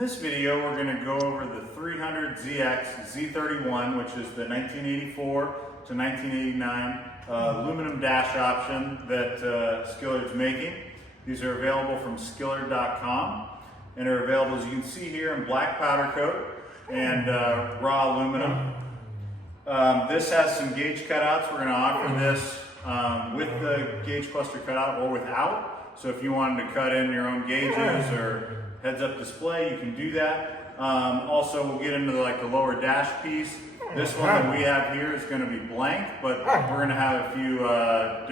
this video, we're going to go over the 300ZX Z31, which is the 1984 to 1989 aluminum dash option that Skillard's making. These are available from Skillard.com and are available, as you can see here, in black powder coat and raw aluminum. This has some gauge cutouts. We're going to offer this with the gauge cluster cutout or without. So if you wanted to cut in your own gauges or heads-up display, you can do that. Also, we'll get into the lower dash piece. This one that we have here is going to be blank, but we're going to have a few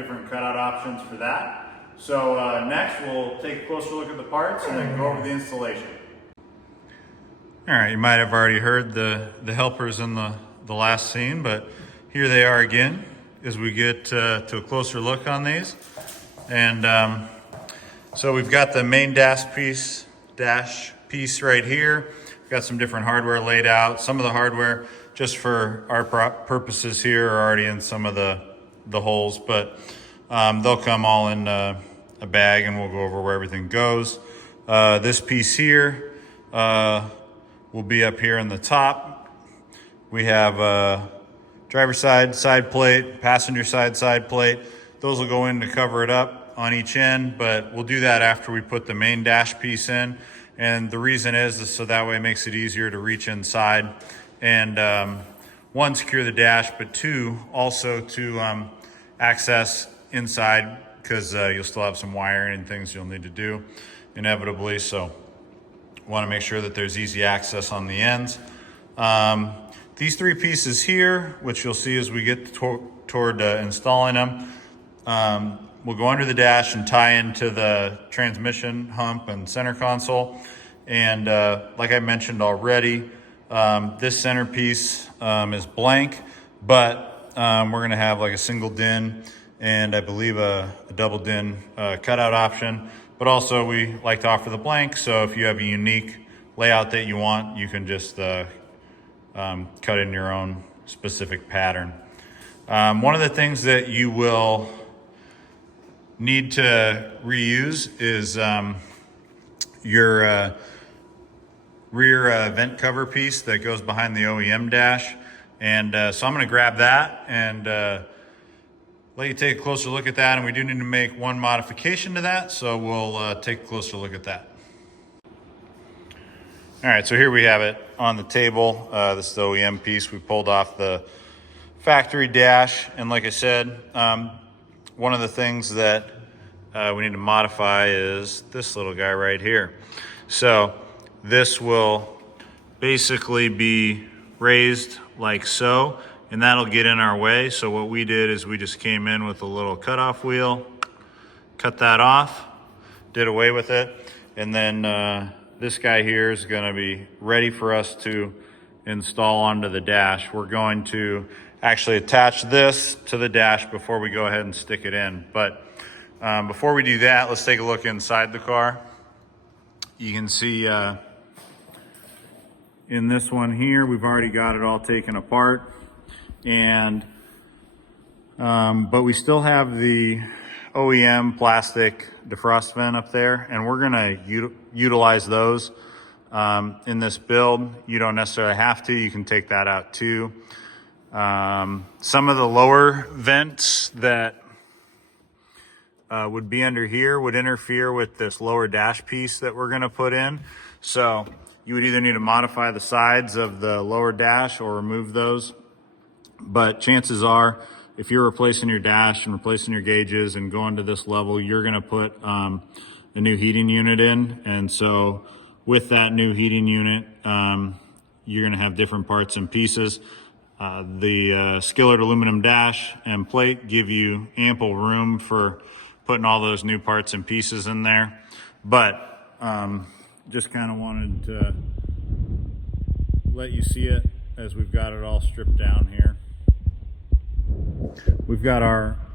different cutout options for that. So next, we'll take a closer look at the parts and then go over the installation. All right, you might have already heard the helpers in the last scene, but here they are again as we get to a closer look on these. And so we've got the main dash piece right here. We've got some different hardware laid out. Some of the hardware, just for our purposes here, are already in some of the holes, but they'll come all in a bag and we'll go over where everything goes. This piece here will be up here in the top. We have driver's side plate, passenger side plate. Those will go in to cover it up on each end, but we'll do that after we put the main dash piece in. And the reason is so that way it makes it easier to reach inside and one, secure the dash, but two, also to access inside, because you'll still have some wiring and things you'll need to do inevitably. So want to make sure that there's easy access on the ends. These three pieces here, which you'll see as we get toward installing them, will go under the dash and tie into the transmission hump and center console. And like I mentioned already, this centerpiece is blank, but we're going to have like a single DIN and I believe a double DIN cutout option. But also we like to offer the blank, so if you have a unique layout that you want, you can just cut in your own specific pattern. One of the things that you will need to reuse is your rear vent cover piece that goes behind the OEM dash. And so I'm going to grab that and let you take a closer look at that. And we do need to make one modification to that, so we'll take a closer look at that. All right, so here we have it on the table. This is the OEM piece. We pulled off the factory dash, and like I said, one of the things that we need to modify is this little guy right here. So this will basically be raised like so, and that'll get in our way. So what we did is we just came in with a little cutoff wheel, cut that off, did away with it, and then this guy here is going to be ready for us to install onto the dash. We're going to actually attach this to the dash before we go ahead and stick it in. But before we do that, let's take a look inside the car. You can see in this one here, we've already got it all taken apart, and but we still have the OEM plastic defrost vent up there, and we're gonna utilize those in this build. You don't necessarily have to, you can take that out too. Some of the lower vents that would be under here would interfere with this lower dash piece that we're gonna put in. So you would either need to modify the sides of the lower dash or remove those. But chances are, if you're replacing your dash and replacing your gauges and going to this level, you're gonna put a new heating unit in. And so with that new heating unit, you're gonna have different parts and pieces. The Skillard aluminum dash and plate give you ample room for putting all those new parts and pieces in there. But just kind of wanted to let you see it as we've got it all stripped down here. We've got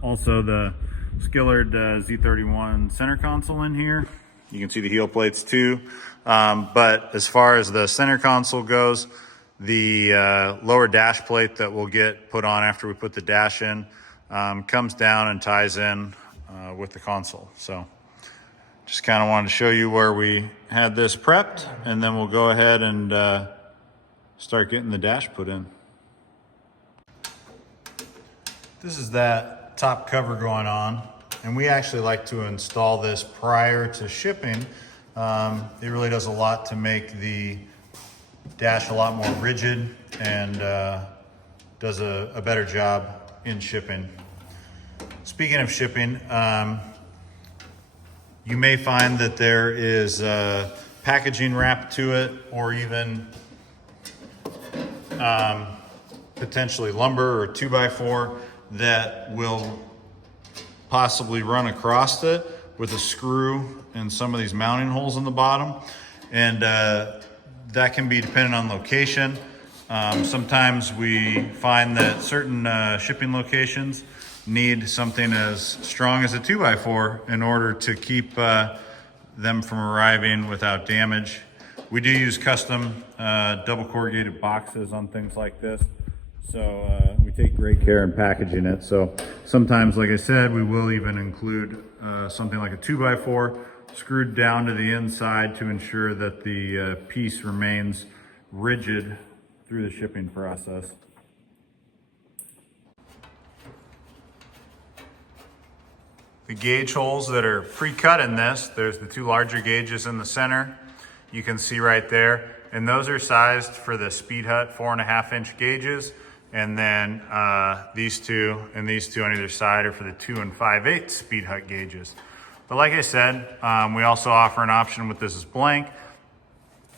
also the Skillard Z31 center console in here. You can see the heel plates too. But as far as the center console goes, the lower dash plate that we'll get put on after we put the dash in comes down and ties in with the console. So Just kind of wanted to show you where we had this prepped, and then we'll go ahead and start getting the dash put in. This is that top cover going on, and we actually like to install this prior to shipping. It really does a lot to make the dash a lot more rigid and does a better job in shipping. Speaking of shipping, you may find that there is packaging wrapped to it, or even potentially lumber or 2x4 that will possibly run across it with a screw and some of these mounting holes in the bottom. And that can be dependent on location. Sometimes we find that certain shipping locations need something as strong as a 2x4 in order to keep them from arriving without damage. We do use custom double corrugated boxes on things like this. So we take great care in packaging it. So sometimes, like I said, we will even include something like a 2x4 screwed down to the inside to ensure that the piece remains rigid through the shipping process. The gauge holes that are pre-cut in this, there's the two larger gauges in the center. You can see right there. And those are sized for the Speed Hut 4.5-inch gauges. And then these two and these two on either side are for the 2 5/8 Speed Hut gauges. But like I said, we also offer an option with this is blank.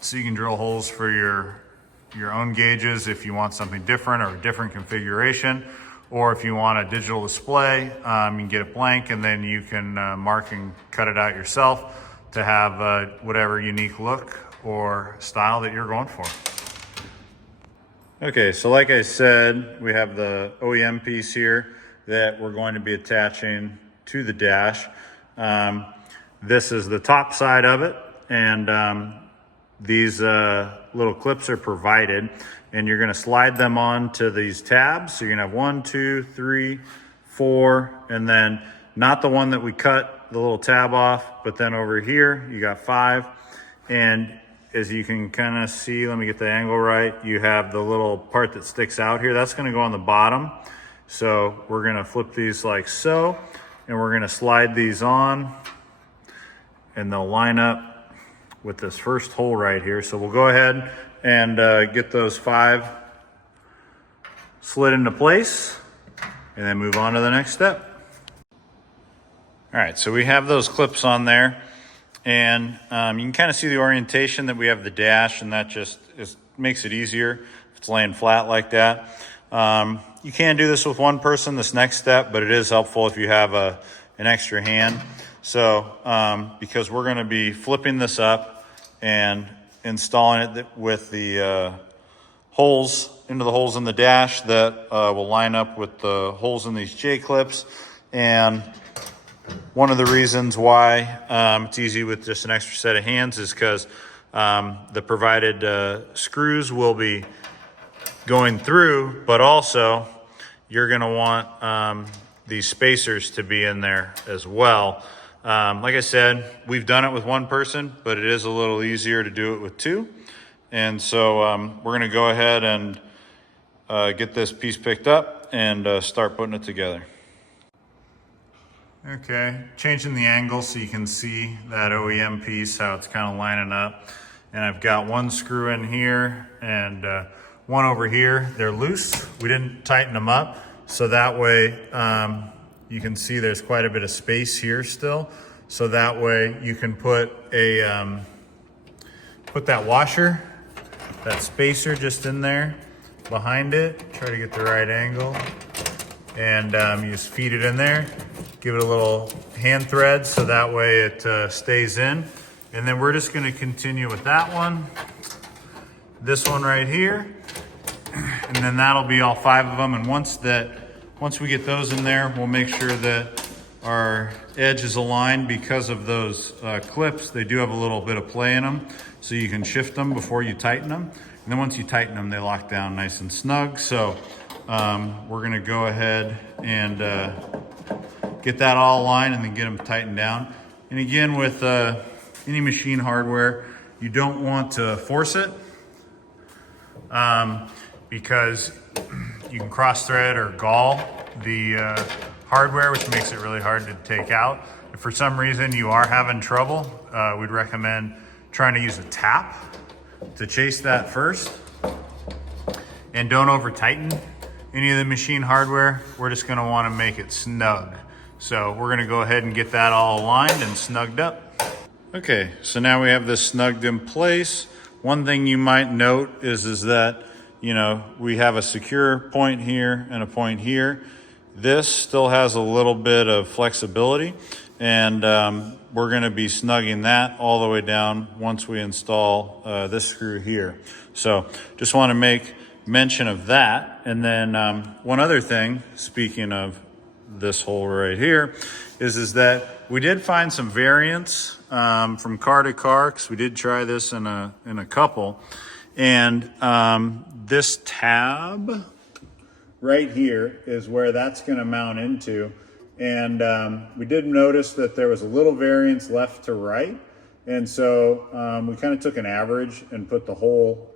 So you can drill holes for your own gauges if you want something different or a different configuration. Or if you want a digital display, you can get it blank, and then you can mark and cut it out yourself to have whatever unique look or style that you're going for. Okay, so like I said, we have the OEM piece here that we're going to be attaching to the dash. This is the top side of it, and these little clips are provided, and you're gonna slide them onto these tabs. So you're gonna have 1, 2, 3, 4, and then not the one that we cut the little tab off, but then over here, you got 5. And as you can kind of see, let me get the angle right, you have the little part that sticks out here. That's gonna go on the bottom. So we're gonna flip these like so, and we're gonna slide these on, and they'll line up with this first hole right here. So we'll go ahead and get those 5 slid into place, and then move on to the next step. All right, so we have those clips on there, and you can kind of see the orientation that we have the dash, and that just makes it easier if it's laying flat like that. You can do this with one person, this next step, but it is helpful if you have an extra hand. So because we're gonna be flipping this up and installing it with the holes into the holes in the dash that will line up with the holes in these J-clips. And one of the reasons why it's easy with just an extra set of hands is because the provided screws will be going through, but also you're gonna want these spacers to be in there as well. Like I said, we've done it with one person, but it is a little easier to do it with 2. And so we're gonna go ahead and get this piece picked up and start putting it together. Okay, changing the angle so you can see that OEM piece, how it's kind of lining up. And I've got one screw in here and one over here. They're loose. We didn't tighten them up. So that way you can see there's quite a bit of space here still. So that way you can put a put that washer, that spacer just in there behind it. Try to get the right angle. And you just feed it in there. Give it a little hand thread so that way it stays in. And then we're just gonna continue with that one. This one right here. And then that'll be all 5 of them. And once we get those in there, we'll make sure that our edge is aligned because of those clips. They do have a little bit of play in them, so you can shift them before you tighten them. And then once you tighten them, they lock down nice and snug. So we're gonna go ahead and get that all aligned and then get them tightened down. And again, with any machine hardware, you don't want to force it because you can cross thread or gall the hardware, which makes it really hard to take out. If for some reason you are having trouble, we'd recommend trying to use a tap to chase that first. And don't over tighten any of the machine hardware. We're just gonna wanna make it snug. So we're gonna go ahead and get that all aligned and snugged up. Okay, so now we have this snugged in place. One thing you might note is that, you know, we have a secure point here and a point here. This still has a little bit of flexibility, and we're gonna be snugging that all the way down once we install this screw here. So just wanna make mention of that. And then one other thing, speaking of this hole right here, is that we did find some variance from car to car, because we did try this in a couple. And this tab right here is where that's going to mount into. And we did notice that there was a little variance left to right. And so we kind of took an average and put the hole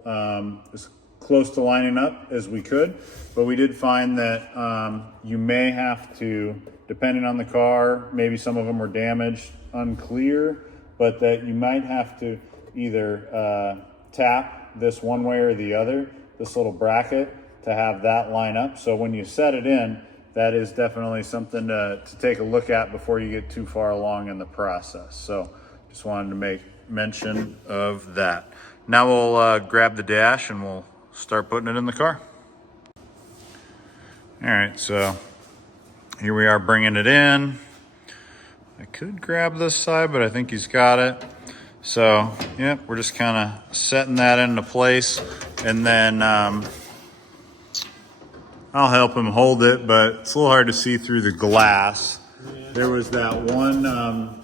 as close to lining up as we could. But we did find that you may have to, depending on the car, maybe some of them were damaged, unclear, but that you might have to either tap this one way or the other, this little bracket, to have that line up. So when you set it in, that is definitely something to take a look at before you get too far along in the process. So just wanted to make mention of that. Now we'll grab the dash and we'll start putting it in the car. All right, so here we are bringing it in. I could grab this side, but I think he's got it. So, yeah, we're just kind of setting that into place, and then I'll help him hold it, but it's a little hard to see through the glass. There was that one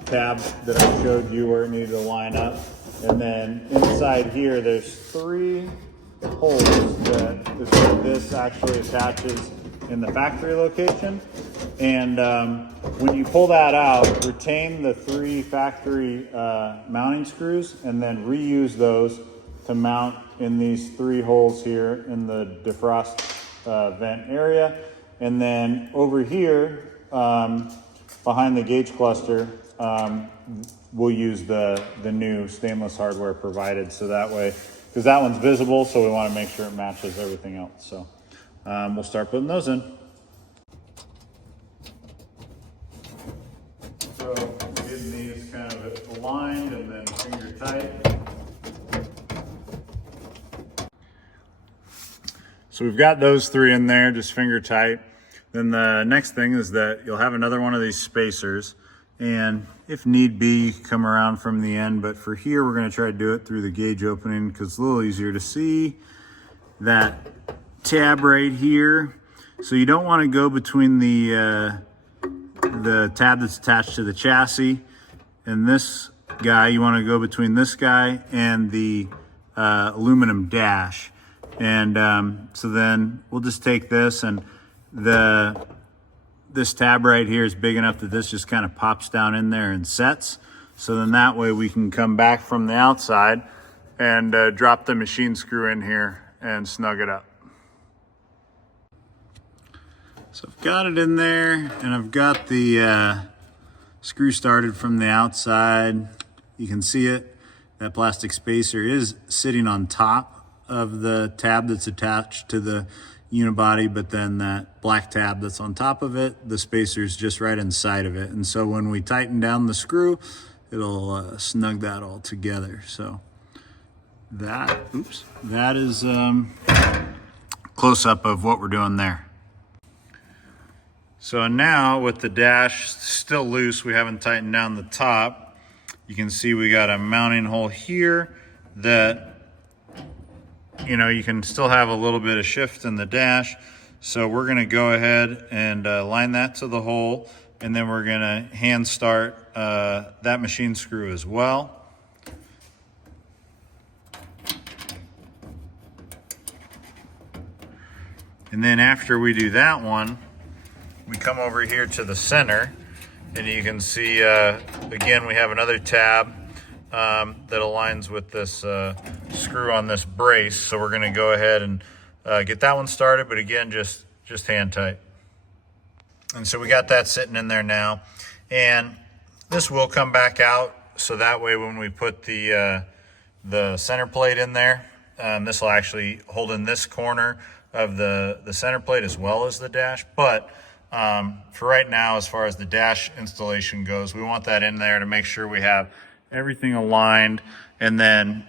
tab that I showed you where it needed to line up, and then inside here, there's 3 holes that is where this actually attaches in the factory location. And when you pull that out, retain the 3 factory mounting screws and then reuse those to mount in these 3 holes here in the defrost vent area. And then over here, behind the gauge cluster, we'll use the new stainless hardware provided, so that way, because that one's visible, so we want to make sure it matches everything else. So we'll start putting those in. So getting these kind of aligned and then finger tight. So we've got those 3 in there, just finger tight. Then the next thing is that you'll have another one of these spacers, and if need be, come around from the end. But for here, we're going to try to do it through the gauge opening because it's a little easier to see. That tab right here. So you don't want to go between the tab that's attached to the chassis and this guy. You want to go between this guy and the aluminum dash. And so then we'll just take this, and this tab right here is big enough that this just kind of pops down in there and sets. So then that way we can come back from the outside and drop the machine screw in here and snug it up. So I've got it in there, and I've got the screw started from the outside. You can see it. That plastic spacer is sitting on top of the tab that's attached to the unibody, but then that black tab that's on top of it, the spacer's just right inside of it. And so when we tighten down the screw, it'll snug that all together. So that is close up of what we're doing there. So now with the dash still loose, we haven't tightened down the top. You can see we got a mounting hole here that, you know, you can still have a little bit of shift in the dash. So we're gonna go ahead and line that to the hole, and then we're gonna hand start that machine screw as well. And then after we do that one, we come over here to the center, And you can see, again, we have another tab that aligns with this screw on this brace. So we're gonna go ahead and get that one started, but again, just hand tight. And so we got that sitting in there now. And this will come back out, so that way when we put the center plate in there, this will actually hold in this corner of the center plate as well as the dash. But for right now, as far as the dash installation goes, we want that in there to make sure we have everything aligned, and then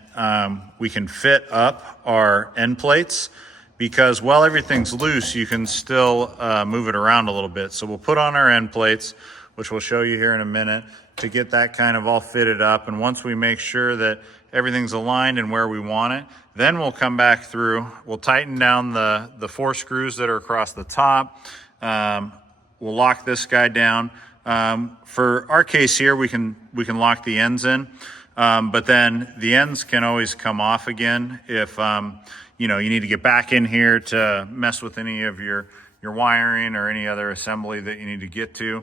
we can fit up our end plates, because while everything's loose, you can still move it around a little bit. So we'll put on our end plates, which we'll show you here in a minute, to get that kind of all fitted up. And once we make sure that everything's aligned and where we want it, then we'll come back through, we'll tighten down the 4 screws that are across the top. We'll lock this guy down. For our case here, we can lock the ends in, but then the ends can always come off again if you know, you need to get back in here to mess with any of your wiring or any other assembly that you need to get to.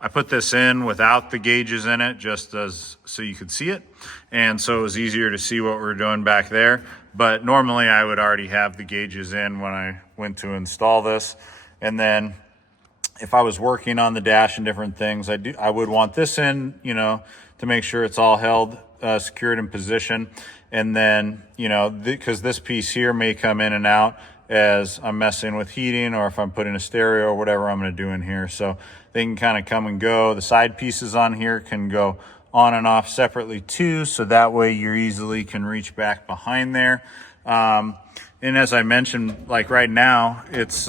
I put this in without the gauges in it, just so you could see it, and so it was easier to see what we're doing back there. But normally I would already have the gauges in when I went to install this. And then if I was working on the dash and different things, I would want this in, you know, to make sure it's all held secured in position. And then, you know, because this piece here may come in and out as I'm messing with heating, or if I'm putting a stereo or whatever I'm going to do in here. So they can kind of come and go. The side pieces on here can go on and off separately too, so that way you easily can reach back behind there. And as I mentioned, like right now, it's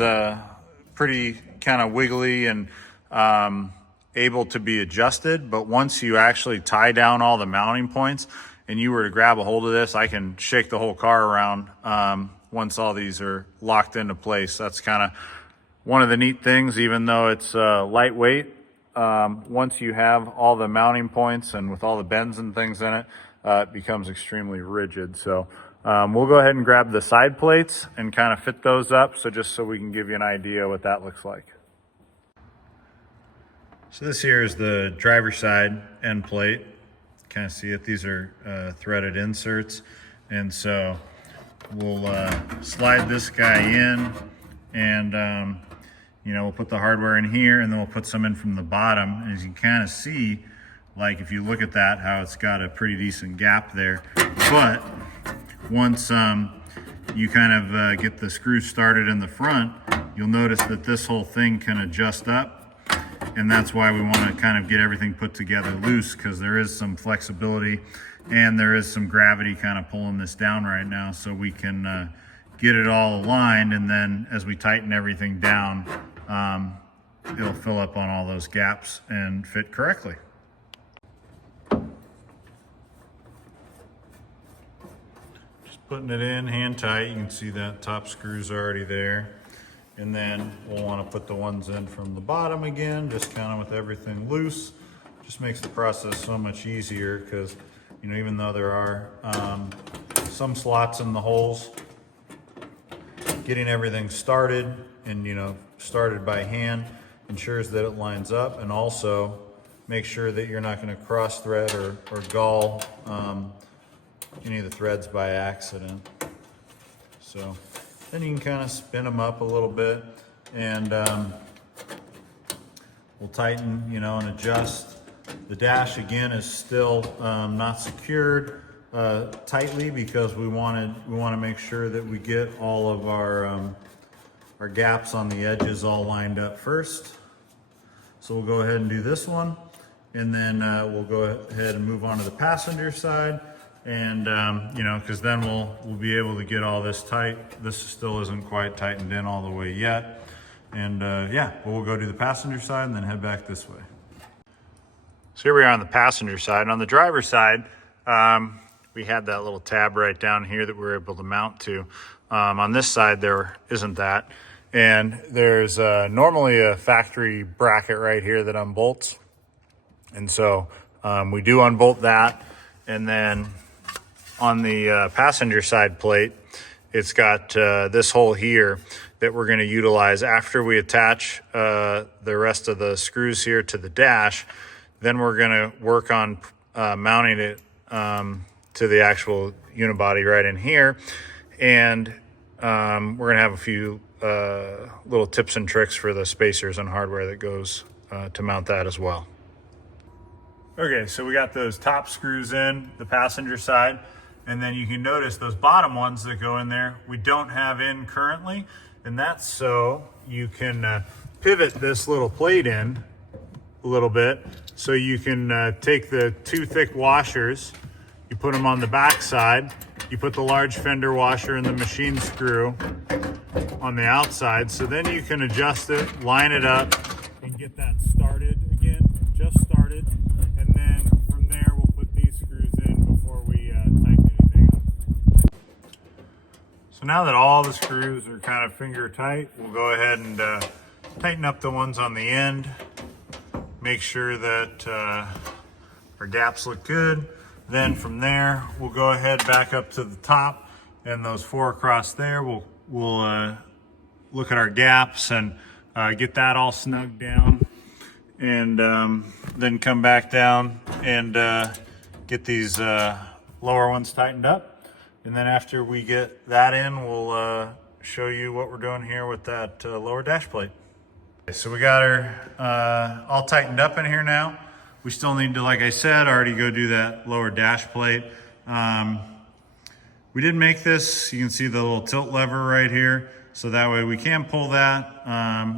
pretty kind of wiggly and able to be adjusted. But once you actually tie down all the mounting points and you were to grab a hold of this, I can shake the whole car around once all these are locked into place. That's kind of one of the neat things, even though it's lightweight. Once you have all the mounting points and with all the bends and things in it, it becomes extremely rigid. So we'll go ahead and grab the side plates and kind of fit those up, so just so we can give you an idea what that looks like. So this here is the driver's side end plate. Kind of see it. These are threaded inserts, and so we'll slide this guy in, and you know, we'll put the hardware in here, and then we'll put some in from the bottom. And as you can kind of see, like if you look at that, how it's got a pretty decent gap there. But once you kind of get the screws started in the front, you'll notice that this whole thing can adjust up. And that's why we want to kind of get everything put together loose, because there is some flexibility and there is some gravity kind of pulling this down right now, so we can get it all aligned. And then as we tighten everything down, it'll fill up on all those gaps and fit correctly. Just putting it in hand tight. You can see that top screw's already there. And then we'll want to put the ones in from the bottom again, just kind of with everything loose. Just makes the process so much easier, because, you know, even though there are some slots in the holes, getting everything started and, you know, started by hand ensures that it lines up, and also make sure that you're not going to cross thread or gall any of the threads by accident. So then you can kind of spin them up a little bit, and we'll tighten, you know, and adjust. The dash again is still not secured tightly, because we want to make sure that we get all of our gaps on the edges all lined up first. So we'll go ahead and do this one, and then we'll go ahead and move on to the passenger side. And you know, because then we'll be able to get all this tight. This still isn't quite tightened in all the way yet. And yeah, we'll go do the passenger side and then head back this way. So here we are on the passenger side. And on the driver's side, we had that little tab right down here that we were able to mount to. On this side, there isn't that. And there's normally a factory bracket right here that unbolts. And so we do unbolt that. And then on the passenger side plate, it's got this hole here. that we're going to utilize after we attach the rest of the screws here to the dash. Then we're going to work on mounting it to the actual unibody right in here. And we're going to have a few little tips and tricks for the spacers and hardware that goes to mount that as well. Okay, so we got those top screws in the passenger side, and then you can notice those bottom ones that go in there we don't have in currently, and that's so you can pivot this little plate in a little bit, so you can take the two thick washers, you put them on the back side, you put the large fender washer and the machine screw on the outside, so then you can adjust it, line it up, and get that started again, just started. And then from there, we'll put these screws in before we tighten anything up. So now that all the screws are kind of finger tight, we'll go ahead and tighten up the ones on the end. Make sure that our gaps look good. Then from there, we'll go ahead back up to the top, and those four across there, we'll look at our gaps and get that all snugged down, and then come back down and get these lower ones tightened up. And then after we get that in, we'll show you what we're doing here with that lower dash plate. Okay, so we got her all tightened up in here now. We still need to, like I said, already go do that lower dash plate. We did make this, you can see the little tilt lever right here, so that way we can pull that.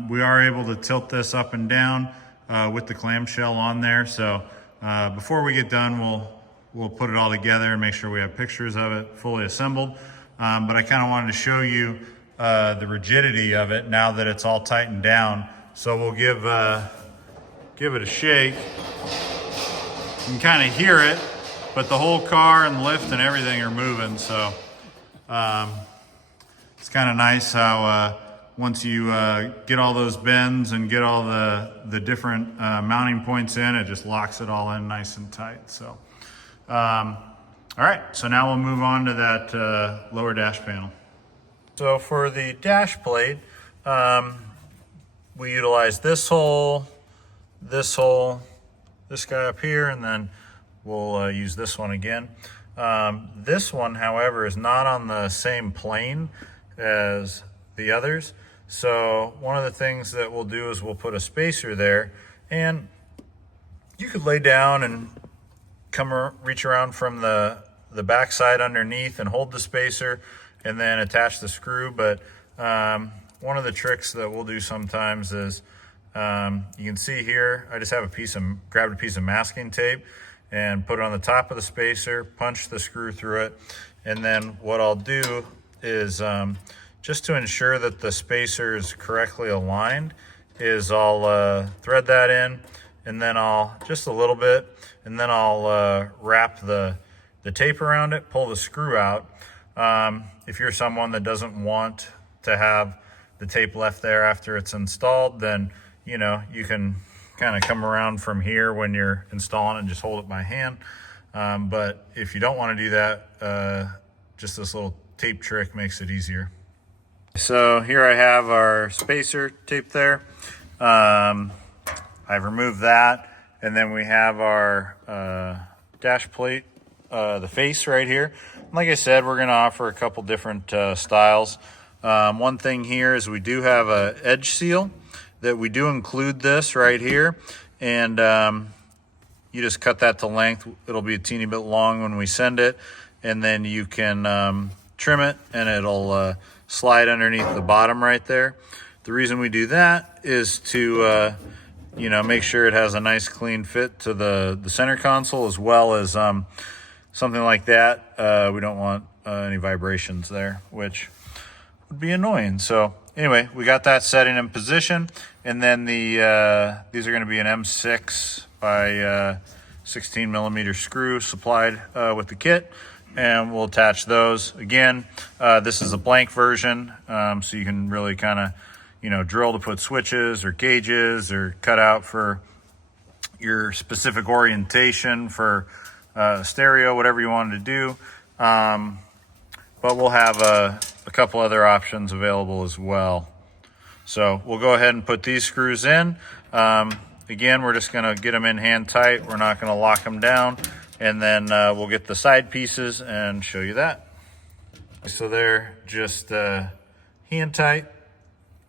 We are able to tilt this up and down with the clamshell on there. So before we get done, we'll put it all together and make sure we have pictures of it fully assembled. But I kind of wanted to show you the rigidity of it now that it's all tightened down. So we'll give it a shake. You can kind of hear it, but the whole car and lift and everything are moving. So it's kind of nice how once you get all those bends and get all the different mounting points in, it just locks it all in nice and tight. So, all right, so now we'll move on to that lower dash panel. So for the dash plate, we utilize this hole, this guy up here, and then we'll use this one again. This one, however, is not on the same plane as the others. So one of the things that we'll do is we'll put a spacer there, and you could lay down and reach around from the back side underneath and hold the spacer and then attach the screw. But one of the tricks that we'll do sometimes is you can see here, I just have grabbed a piece of masking tape and put it on the top of the spacer, punch the screw through it. And then what I'll do is, just to ensure that the spacer is correctly aligned, is I'll thread that in, and then just a little bit, and then I'll wrap the tape around it, pull the screw out. If you're someone that doesn't want to have the tape left there after it's installed, then you can kind of come around from here when you're installing it and just hold it by hand. But if you don't want to do that, just this little tape trick makes it easier. So here I have our spacer tape there. I've removed that, and then we have our dash plate, the face right here. Like I said, we're going to offer a couple different styles. One thing here is we do have a edge seal that we do include this right here, and you just cut that to length. It'll be a teeny bit long when we send it, and then you can trim it, and it'll slide underneath the bottom right there. The reason we do that is to make sure it has a nice clean fit to the center console, as well as something like that. We don't want any vibrations there, which would be annoying. So anyway, we got that setting in position, and then these are going to be an M6 by 16 millimeter screw supplied with the kit, and we'll attach those. Again, this is a blank version, so you can really kind of drill to put switches or gauges or cut out for your specific orientation for stereo, whatever you wanted to do. But we'll have a couple other options available as well. So we'll go ahead and put these screws in. Again, we're just gonna get them in hand tight. We're not gonna lock them down. And then we'll get the side pieces and show you that. So they're just hand tight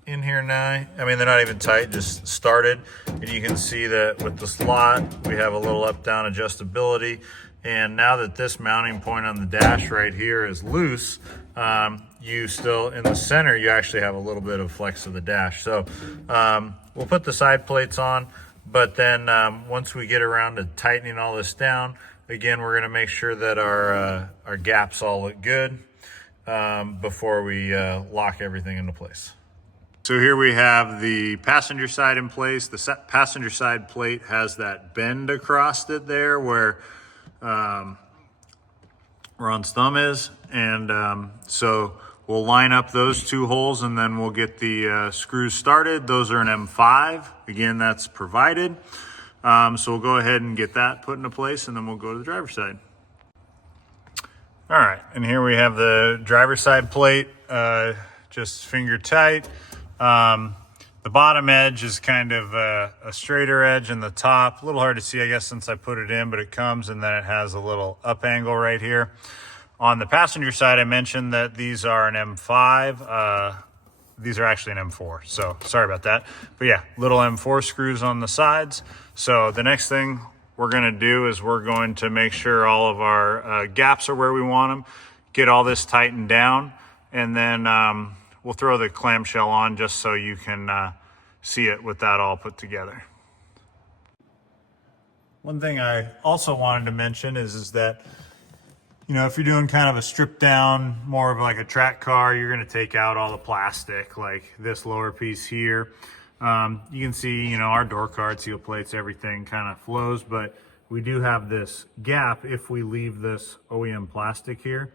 in here now. I mean, they're not even tight, just started. And you can see that with the slot, we have a little up-down adjustability. And now that this mounting point on the dash right here is loose, you still, in the center, you actually have a little bit of flex of the dash. So we'll put the side plates on, but then once we get around to tightening all this down, again, we're gonna make sure that our gaps all look good before we lock everything into place. So here we have the passenger side in place. The passenger side plate has that bend across it there where Ron's thumb is. And so we'll line up those two holes and then we'll get the screws started. Those are an M5. Again, that's provided. So we'll go ahead and get that put into place and then we'll go to the driver's side. All right, and here we have the driver's side plate, just finger tight. The bottom edge is kind of a straighter edge and the top, a little hard to see, I guess, since I put it in, but it comes and then it has a little up angle right here. On the passenger side, I mentioned that these are an M5. These are actually an M4, so sorry about that. But yeah, little M4 screws on the sides. So the next thing we're gonna do is we're going to make sure all of our gaps are where we want them, get all this tightened down, and then we'll throw the clamshell on just so you can see it with that all put together. One thing I also wanted to mention is that, you know, if you're doing kind of a stripped down, more of like a track car, you're gonna take out all the plastic, like this lower piece here. You can see, you know, our door card, seal plates, everything kind of flows, but we do have this gap if we leave this OEM plastic here.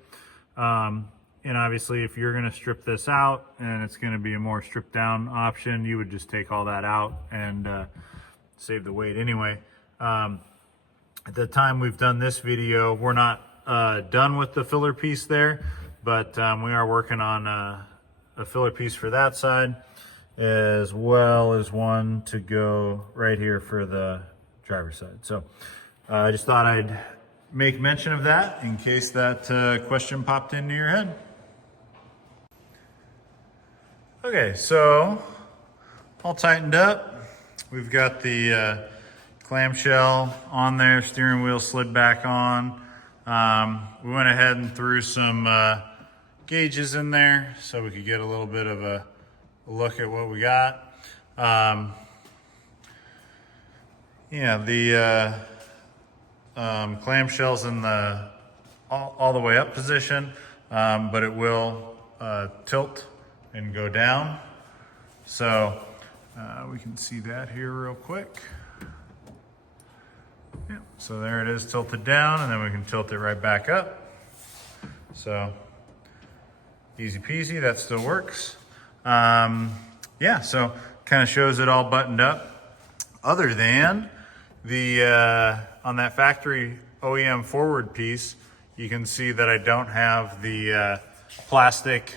And obviously if you're gonna strip this out and it's gonna be a more stripped down option, you would just take all that out and save the weight anyway. At the time we've done this video, we're not done with the filler piece there, but we are working on a filler piece for that side, as well as one to go right here for the driver's side. So I just thought I'd make mention of that in case that question popped into your head. Okay, so all tightened up. We've got the clamshell on there, steering wheel slid back on. We went ahead and threw some gauges in there so we could get a little bit of a look at what we got. Yeah, the clamshell's in the all the way up position, but it will tilt and go down. So we can see that here real quick. Yeah, so there it is, tilted down, and then we can tilt it right back up. So easy peasy, that still works. Yeah, so kind of shows it all buttoned up. Other than the on that factory OEM forward piece, you can see that I don't have the plastic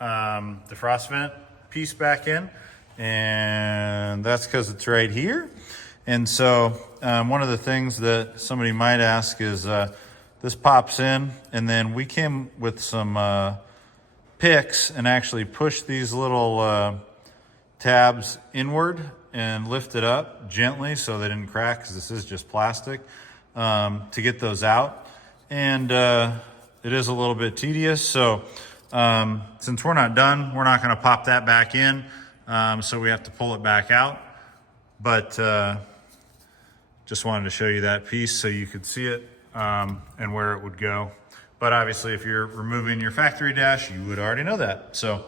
defrost vent piece back in, and that's because it's right here. And so one of the things that somebody might ask is this pops in, and then we came with some picks and actually push these little tabs inward and lift it up gently so they didn't crack, because this is just plastic, to get those out. And it is a little bit tedious. So since we're not done, we're not gonna pop that back in. So we have to pull it back out. But just wanted to show you that piece so you could see it and where it would go. But obviously if you're removing your factory dash, you would already know that. So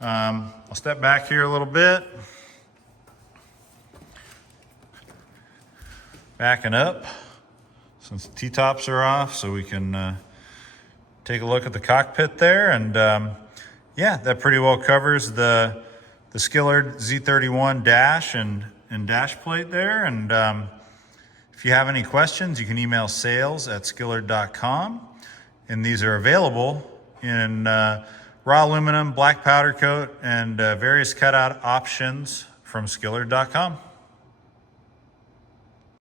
I'll step back here a little bit. Backing up, since the T-tops are off, so we can take a look at the cockpit there. And yeah, that pretty well covers the Skillard Z31 dash and dash plate there. And if you have any questions, you can email sales@skillard.com. And these are available in raw aluminum, black powder coat, and various cutout options from Skillard.com.